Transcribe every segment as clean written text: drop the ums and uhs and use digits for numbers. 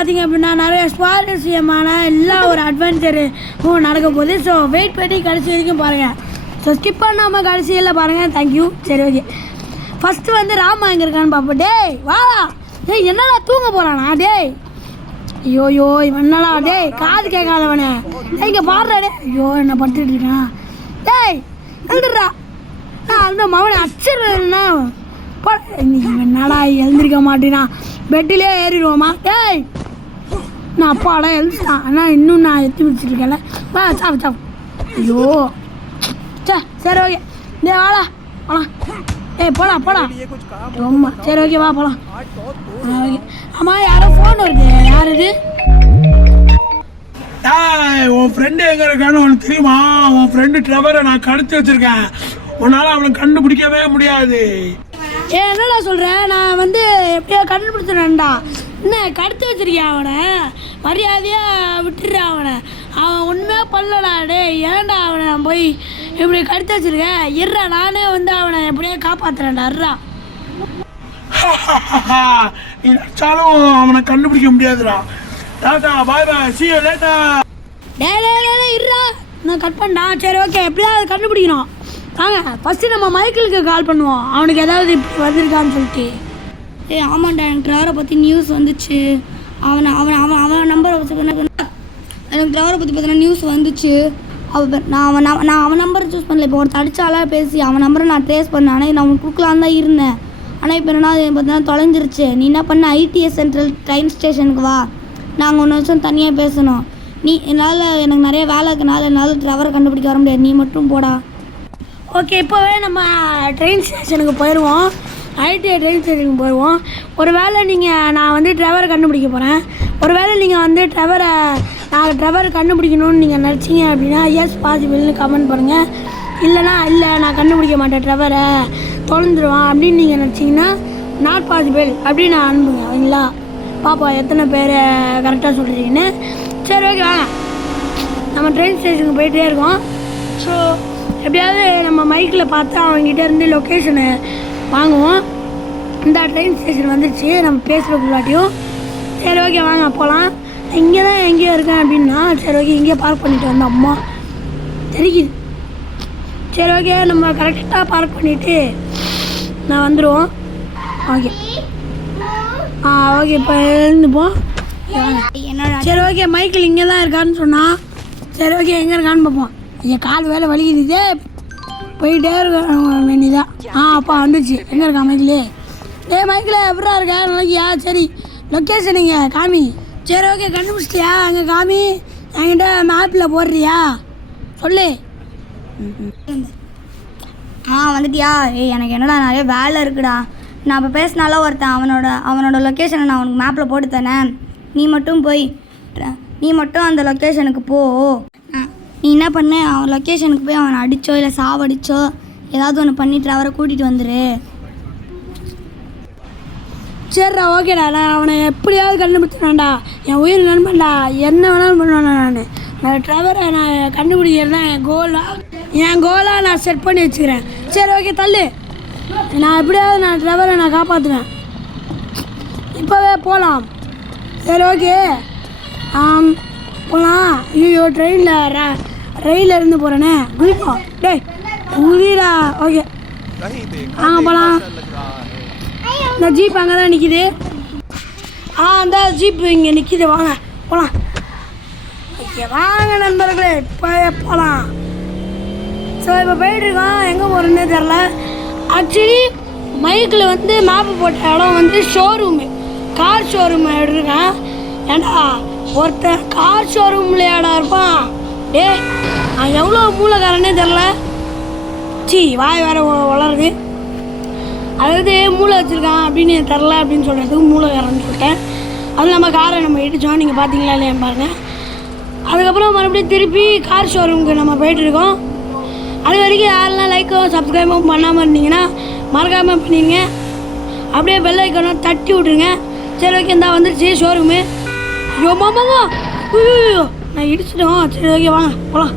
பார்த்தீங்க அப்படின்னா நிறைய சுவாரஸ்யமான எல்லாம் ஒரு அட்வென்ச்சரு நடக்க போகுது. ஸோ வெயிட் பண்ணி கடைசி வரைக்கும் பாருங்கள். ஸோ ஸ்கிப் பண்ணாமல் கடைசியில் பாருங்கள். தேங்க்யூ. சரி ஓகே, ஃபஸ்ட்டு வந்து ராமா எங்கே இருக்கான்னு பார்ப்போம். டேய் வாடா. டேய் என்னடா தூங்க போகிறானா? டேய் ஐயோயோ இவன் என்னடா? டேய் காது கேட்காதவனே. இங்கே பாடுறா. டே ஐயோ என்ன படுத்துட்டு இருக்கான். டேய் எழுந்துடுறா. அந்த மவனை அச்சர்னா என்னடா எழுந்திருக்க மாட்டேனா? பெட்டிலே ஏறிடுவோமா? டேய் நான் அப்பாடா எழுந்துட்டான். ஆனால் இன்னும் நான் எத்தி வச்சுருக்கேன்ல. வா சாப்பு சாப்பு. ஐயோ சரி ஓகே. டே வாடா போலாம். ஏய் போலாம் போலாம். ரொம்ப சரி ஓகே வா போலாம். ஓகே ஆமாம் யாரோ ஃபோன் வருது. யார் இது? உன் ஃப்ரெண்டு எங்கே இருக்கான்னு உனக்கு தெரியுமா? உன் ஃப்ரெண்டு ட்ரெவரை நான் கடத்தி வச்சுருக்கேன். உன்னால் அவனை கண்டுபிடிக்கவே முடியாது. என்னடா சொல்கிறேன்? நான் வந்து எப்படியோ கண்டுபிடிச்சிடேன்டா. என்ன கடத்தி வச்சிருக்கேன் அவனை? மரியாதையாக விட்டுடுறேன் அவனை. அவன் ஒன்றுமே பண்ணலடா. டே ஏன்டா அவனை போய் இப்படி கடத்தி வச்சிருக்கேன்? இருறா நானே வந்து அவனை எப்படியோ காப்பாற்றுறேன்டா. இருறா. நீ நினச்சாலும் அவனை கண்டுபிடிக்க முடியாதுடா. டாடா பாய் பாய் see you later. டே இருறா நான் கட் பண்ணா. சரி ஓகே எப்படியாவது கண்டுபிடிக்கணும். வாங்க ஃபஸ்ட்டு நம்ம மைக்கிளுக்கு கால் பண்ணுவோம். அவனுக்கு ஏதாவது இப்படி வந்திருக்கான்னு சொல்லிட்டு. ஆமாண்டா எனக்கு ட்ரைவரை பற்றி நியூஸ் வந்துச்சு. அவன் நம்பரை வச்சு எனக்கு ட்ரைவரை பற்றி பார்த்தீங்கன்னா நியூஸ் வந்துச்சு. நான் அவன் நம்பரை சூஸ் பண்ணல. இப்போ ஒருத்தர் அடித்தால பேசி அவன் நம்பரை நான் ட்ரேஸ் பண்ணேன். ஆனால் நான் அவனுக்கு கொடுக்கலான்னு தான் இருந்தேன். ஆனால் இப்போ என்னன்னா அது பார்த்தீங்கன்னா தொலைஞ்சிருச்சு. நீ என்ன பண்ண ஐடிஎஸ் சென்ட்ரல் ட்ரெயின் ஸ்டேஷனுக்கு வா. நாங்கள் ஒன்று வருஷம் தனியாக பேசணும். என்னால் எனக்கு நிறைய வேலை இருக்கனால என்னால் ட்ரைவரை கண்டுபிடிக்க வர முடியாது. நீ மட்டும் போடா. ஓகே இப்போவே நம்ம ட்ரெயின் ஸ்டேஷனுக்கு போயிடுவோம். ஐடிஐ ட்ரெயின் ஸ்டேஷனுக்கு போயிடுவோம். ஒரு வேளை நான் வந்து ட்ரைவரை கண்டுபிடிக்க போகிறேன். ஒரு வேளை நீங்கள் வந்து நான் ட்ரைவரை கண்டுபிடிக்கணும்னு நீங்கள் நினச்சிங்க அப்படின்னா எஸ் பாசிபிள்னு கமெண்ட் பண்ணுங்கள். இல்லைனா இல்லை நான் கண்டுபிடிக்க மாட்டேன் ட்ரைவரை தொலைஞ்சிருவான் அப்படின்னு நீங்கள் நினச்சிங்கன்னா நாட் பாசிபிள் அப்படின்னு நான் அனுப்புங்க. ஓகேங்களா? பாப்பா எத்தனை பேர் கரெக்டாக சொல்கிறீங்கன்னு. சரி ஓகே வாங்க நம்ம ட்ரெயின் ஸ்டேஷனுக்கு போயிட்டே இருக்கோம். ஸோ எப்படியாவது நம்ம மைக்கில் பார்த்து அவங்ககிட்ட இருந்து லொக்கேஷனை வாங்குவோம். இந்த ட்ரெயின் ஸ்டேஷன் வந்துடுச்சு நம்ம பேசுகிறதுக்குள்ளாட்டியும். சரி ஓகே வாங்க போகலாம். இங்கே தான் எங்கேயோ இருக்கேன் அப்படின்னா சரி ஓகே இங்கேயே பார்க் பண்ணிட்டு வந்தோம். அம்மா தெரியுது. சரி ஓகே நம்ம கரெக்டாக பார்க் பண்ணிவிட்டு நான் வந்துடுவோம். ஓகே ஓகே இப்போ எழுந்துப்போம். சரி ஓகே மைக்கிள் இங்கே தான் இருக்கான்னு சொன்னால் சரி ஓகே எங்கே இருக்கான்னு பார்ப்போம். என் கால் வேலை வலிக்குது. போயிட்டே இருக்க வேண்டியதான். அப்பா வந்துச்சு. எங்கே இருக்கா மைக்கிளே? மைக்கில் எப்படா இருக்கா? நாளைக்கியா? சரி லொக்கேஷன் இங்கே காமி. சரி ஓகே கண்டுபிடிச்சிட்டியா? அங்கே காமி. என்கிட்ட மேப்பில் போடுறியா? சொல்லு. வந்துட்டியா? எனக்கு என்னடா நிறைய வேலை இருக்குடா. நான் இப்போ பேசினால ஒருத்தன் அவனோட லொக்கேஷனை நான் அவனுக்கு மேப்பில் போட்டு தரேன். நீ மட்டும் அந்த லொக்கேஷனுக்கு போ. நீ என்ன பண்ண? அவன் லொக்கேஷனுக்கு போய் அவனை அடித்தோ இல்லை சாவடிச்சோ ஏதாவது ஒன்று பண்ணிட்டு அவரை கூட்டிகிட்டு வந்துரு. சரிடா ஓகேடா. நான் அவனை எப்படியாவது கண்டுபிடிச்சிடா. என் உயிர் நண்பன்டா. என்ன வேணாலும் பண்ணுவேன். நான் ட்ரைவரை நான் கண்டுபிடிக்கிறேன்னா என் கோலாக நான் செட் பண்ணி வச்சுக்கிறேன். சரி ஓகே தள்ளு. நான் எப்படியாவது நான் ட்ரைவரை நான் காப்பாற்றுவேன். இப்போவே போகலாம். சரி ஓகே போகலாம். ஐயோ ரயிலில் இருந்து போகிறேனே. குதிப்போம். டேய் குதிடா. ஓகே போகலாம். இந்த ஜீப் அங்கே தான் நிற்கிது. அந்த ஜீப்பு இங்கே நிற்கிது. வாங்க போகலாம். ஓகே வாங்க நண்பர்களே இப்போ போகலாம். ஸோ இப்போ போயிட்டுருக்கோம். எங்கே போகிறேன்னே தெரில. ஆக்சுவலி மைக்கில் வந்து மேப்பு போட்ட இடம் வந்து ஷோரூமு, கார் ஷோரூம் எடுத்துருக்கேன். ஏண்டா ஒருத்தன் கார் ஷோரூம்லையாடா இருப்பான்? டே நான் எவ்வளோ மூளைக்காரனே தெரில. வாய் வேறு வளருது. அதாவது மூளை வச்சுருக்கான் அப்படின்னு தெரில அப்படின்னு சொல்கிறதுக்கு மூளைக்காரன்னு சொல்லிட்டேன். அது நம்ம காரை நம்ம இடித்தோம். நீங்கள் பார்த்தீங்களா இல்லையா பாருங்கள். அதுக்கப்புறம் மறுபடியும் திருப்பி கார் ஷோரூமுக்கு நம்ம போயிட்டுருக்கோம். அது வரைக்கும் யாரெல்லாம் லைக்கும் சப்ஸ்கிரைபும் பண்ணாமல் இருந்தீங்கன்னா மறக்காமல் பண்ணிடுங்க. அப்படியே பெல் ஐக்கானும் தட்டி விட்ருங்க. சரி ஓகே இந்தா வந்துடுச்சு ஷோரூமு. ஐயோ மாமாவா ஐயோ நான் இடிச்சிட்டோம். சரி ஓகே வாங்க போகலாம்.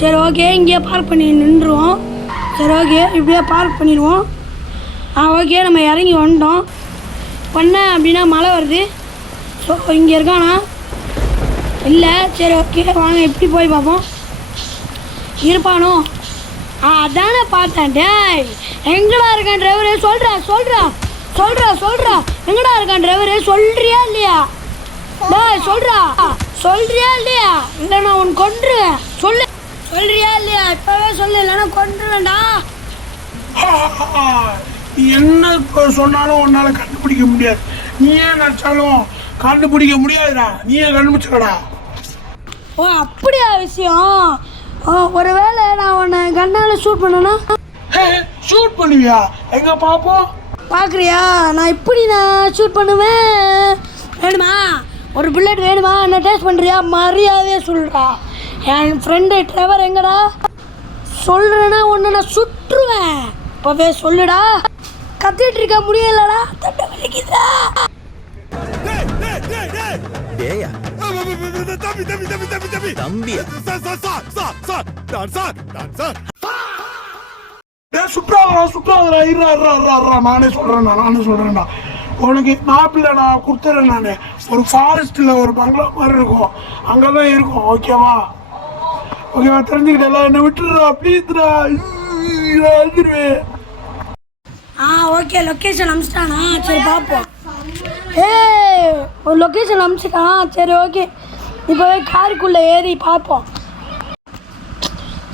சரி ஓகே இங்கேயே பார்க் பண்ணி நின்றுவோம். சரி ஓகே இப்படியே பார்க் பண்ணிடுவோம். ஓகே நம்ம இறங்கி வந்துட்டோம். பண்ண அப்படின்னா மழை வருது. ஸோ இங்கே இருக்கானா இல்லை, சரி ஓகே வாங்க எப்படி போய் பார்ப்போம். இருப்பானோ? அதானே பார்த்தேன். டேய் எங்கடா இருக்கான் டிரைவரு? சொல்கிறா சொல்கிறா சொல்கிறா சொல்கிறா எங்கடா இருக்கான் டிரைவரு? சொல்கிறியா இல்லையா? டேய் சொல்கிறியா இல்லையா? இல்லை நான் உன் கொன்றுவேன். சொல்கிறியா இல்லையா? இப்போவே சொல்லு, இல்லைன்னா கொன்றுவேன்டா. நீ என்ன சொன்னாலும் உன்னால கண்டுபிடிக்க முடியாது. நீ ஏன் நினைச்சாலும் கண்டுபிடிக்க முடியாதுடா. நீயே கண்டுபிடிச்சடா. ஓ அப்படியா விஷயம்? ஒருவேளை நான் உன்னை கண்ணால் ஷூட் பண்ணனா? ஷூட் பண்ணுவியா? எங்க பாப்போம். பார்க்குறியா? நான் ஷூட் பண்ணுவேன். வேணுமா? ஒரு புல்லட் வேணுமா? என்ன டேஸ்ட் பண்ணுறியா? மரியாதையே சொல்கிறா. என் ஃப்ரெண்டு ட்ரைவர் எங்கடா? சொல்கிறேன்னா ஒன்று நான் சுட்டுருவேன். இப்போவே சொல்லுடா. கத்திட்டு இருக்க முடியலடா, தட்டை வலிக்குதா? நானே சொல்றேன்டா. உனக்கு மாப்பிள்ள நான் கொடுத்துறேன். நானு ஒரு ஃபாரஸ்ட்ல ஒரு பங்களா மாதிரி இருக்கும், அங்கதான் இருக்கும். ஓகேவா? ஓகேவா? தெரிஞ்சுக்கிட்டல. என்ன விட்டுறா ப்ளீஸ்ரா. எழுதிருவேன். Okay location அனுப்பிச்சிட்டானா? சரி பார்ப்போம். ஒரு லொக்கேஷன் அனுப்பிச்சிட்டானா? சரி ஓகே, இப்போவே காருக்குள்ளே ஏறி பார்ப்போம்.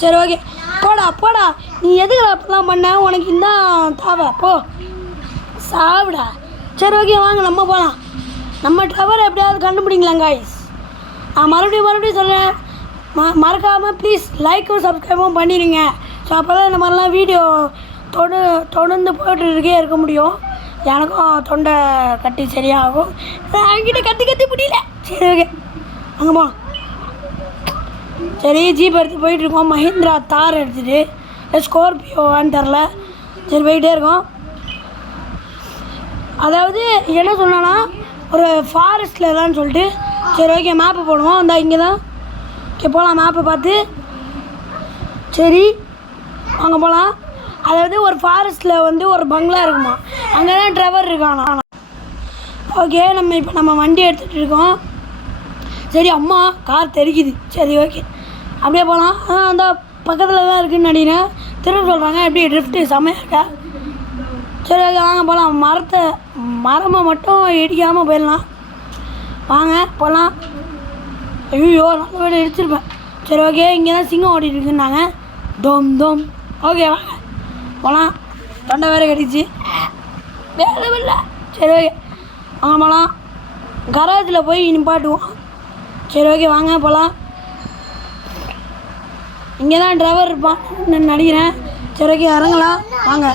சரி ஓகே, போடா. நீ எதுக்கு அப்படிலாம் பண்ண? உனக்கு இன்னும் தாவா போ சாப்பிடா. சரி ஓகே வாங்க நம்ம போகலாம். நம்ம ட்ரைவரை எப்படியாவது கண்டுபிடிங்களாம் காய்ஸ். நான் மறுபடியும் சொல்கிறேன், மறக்காமல் ப்ளீஸ் லைக்கும் சப்ஸ்கிரைபும் பண்ணிடுங்க. ஸோ அப்போ தான் இந்த மாதிரிலாம் வீடியோ தொடர்ந்து போய்ட்டுருக்கே இருக்க முடியும். எனக்கும் தொண்டை கட்டி சரியாகும். என்கிட்ட கத்தி முடியல. சரி ஓகே அங்கே போகலாம். சரி ஜீப் எடுத்து போயிட்டுருக்கோம். மஹிந்திரா தார் எடுத்துகிட்டு, ஸ்கார்பியோவான்னு தெரில. சரி போயிட்டே இருக்கோம். அதாவது என்ன சொன்னான்னா ஒரு ஃபாரஸ்ட்டில் தான் சொல்லிட்டு. சரி ஓகே மேப்பு போடுவோம். இந்த இங்கே தான். ஓகே போகலாம். மேப்பை பார்த்து சரி அங்கே போகலாம். அதாவது ஒரு ஃபாரஸ்ட்டில் வந்து ஒரு பங்களா இருக்குமா, அங்கே தான் ட்ரைவர் இருக்கானா. ஓகே நம்ம வண்டி எடுத்துகிட்டு இருக்கோம். சரி அம்மா கார் தெரிக்குது. சரி ஓகே அப்படியே போகலாம். அந்த பக்கத்தில் தான் இருக்குதுன்னு நினைக்கிறேன். திரும்ப சொல்கிறாங்க. எப்படி ட்ரிஃப்ட்டு செம்மையாக இருக்கா? சரி ஓகே வாங்க போகலாம். மரமை மட்டும் இடிக்காமல் போயிடலாம். வாங்க போகலாம். ஐயோ நல்ல வீடு இடிச்சிருப்பேன். சரி ஓகே இங்கே தான் சிங்கம் ஓடிட்டு இருக்குன்னாங்க. தோம் ஓகே வாங்க போகலாம். தொண்டை வேறு கடிச்சு வேலை. சரி ஓகே வாங்க போகலாம். கராஜில் போய் நிப்பாட்டுவோம். சரி ஓகே வாங்க போகலாம். இங்கே தான் டிரைவர் இருப்பான் நினைக்கிறேன். சரி ஓகே இறங்கலாம் வாங்க.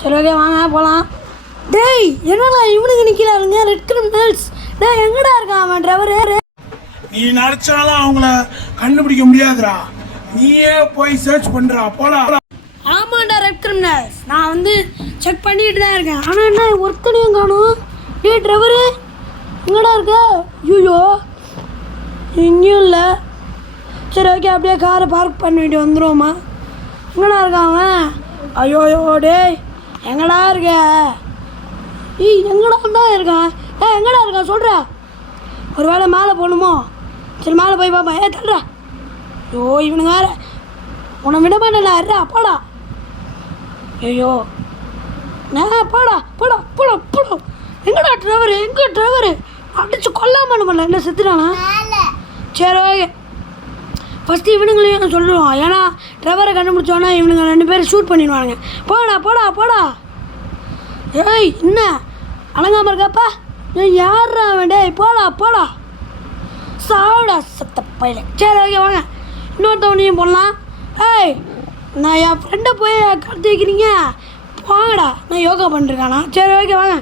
சரி ஓகே வாங்க போகலாம். டேய் என்னடா இவனுக்கு நிற்கிறாருங்க ரெட் கிரிமினல்ஸ். டேய் எங்கடா இருக்கான் அவன் டிரைவரு? நீ நினைச்சாலும் அவங்கள கண்டுபிடிக்க முடியாதுடா. நீயே போய் சர்ச் பண்ணுறா. போடா. ஆமாண்டா ரெட் கிரிமினல்ஸ். நான் வந்து செக் பண்ணிட்டு தான் இருக்கேன். ஆனால் என்ன ஒருத்தனையும் காணும். டே டிரைவரு எங்கடா இருக்க? ஐயோ எங்கேயும் இல்லை. சரி ஓகே அப்படியே காரை பார்க் பண்ணிட்டு வந்துடுவோமா? எங்கடா இருக்கான் அவன்? ஐயோ டேய் எங்கடா இருக்க? எங்கடா தான் இருக்கான்? எங்கடா இருக்கான் சொல்கிறா? ஒரு வேளை மேலே போகணுமோ? சரி மேலே போய் பார்ப்பேன். தள்ளுறா. ஐயோ இவனுங்க வேறு உன்னை விட மாட்டேன்டா. இருடா போடா. ஐயோ போடா. எங்கடா டிரைவரு? எங்கே டிரைவரு? அடிச்சு கொல்லாமல் பண்ணல. என்ன செத்துட்டானா? சரி ஓகே ஃபஸ்ட்டு இவனுங்களையும் சொல்லுவோம். ஏன்னா டிரைவரை கண்டுபிடிச்சோன்னா இவனுங்க 2 பேரும் ஷூட் பண்ணிடுவானுங்க. போடா. ஏய் என்ன அலங்காமல் இருக்காப்பா? யாரா அவன்? டேய் போடா சாவுடா சத்த பையில. சரி ஓகே வாங்க இன்னொருத்தவனையும் போடலாம். ஏய் நான் என் ஃப்ரெண்டை போய் கடத்தி வைக்கிறீங்க போங்கடா. நான் யோகா பண்ணிருக்கானா? சரி ஓகே வாங்க.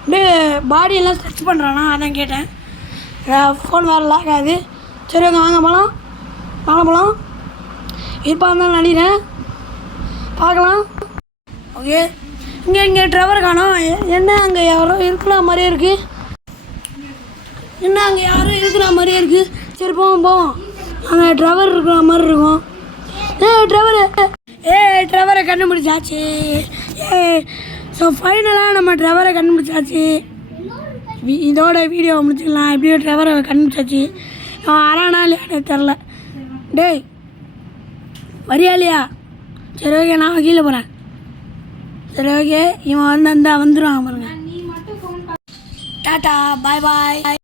அப்படியே பாடியெல்லாம் ஸ்ட்ரெச் பண்ணுறானா? அதான் கேட்டேன். ஃபோன் வேறு லாக் ஆகுது. சரி ஓகே வாங்க போகலாம். இருப்பான்னு தான் நினைக்கிறேன். பார்க்கலாம். ஓகே இங்கே டிரைவர் காணோம். என்ன அங்கே யாரோ இருக்கிற மாதிரியே இருக்குது. சரி போவோம். அங்கே டிரைவர் இருக்கிற மாதிரி இருக்கும். டிரைவரை கண்டுபிடிச்சாச்சு. ஸோ ஃபைனலாக நம்ம டிரைவரை கண்டுபிடிச்சாச்சு. இதோட வீடியோ முடிச்சுக்கலாம். எப்படியோ ட்ரைவரை கண்டுபிடிச்சாச்சு. அவன் அறானா இல்லையானே தெரில. டேய் வரியா இல்லையா? சரி ஓகே, நான் கீழே போகிறேன். சரி ஓகே, இவன் வந்துடுவான் பாருங்க. டாட்டா பாய் பாய்.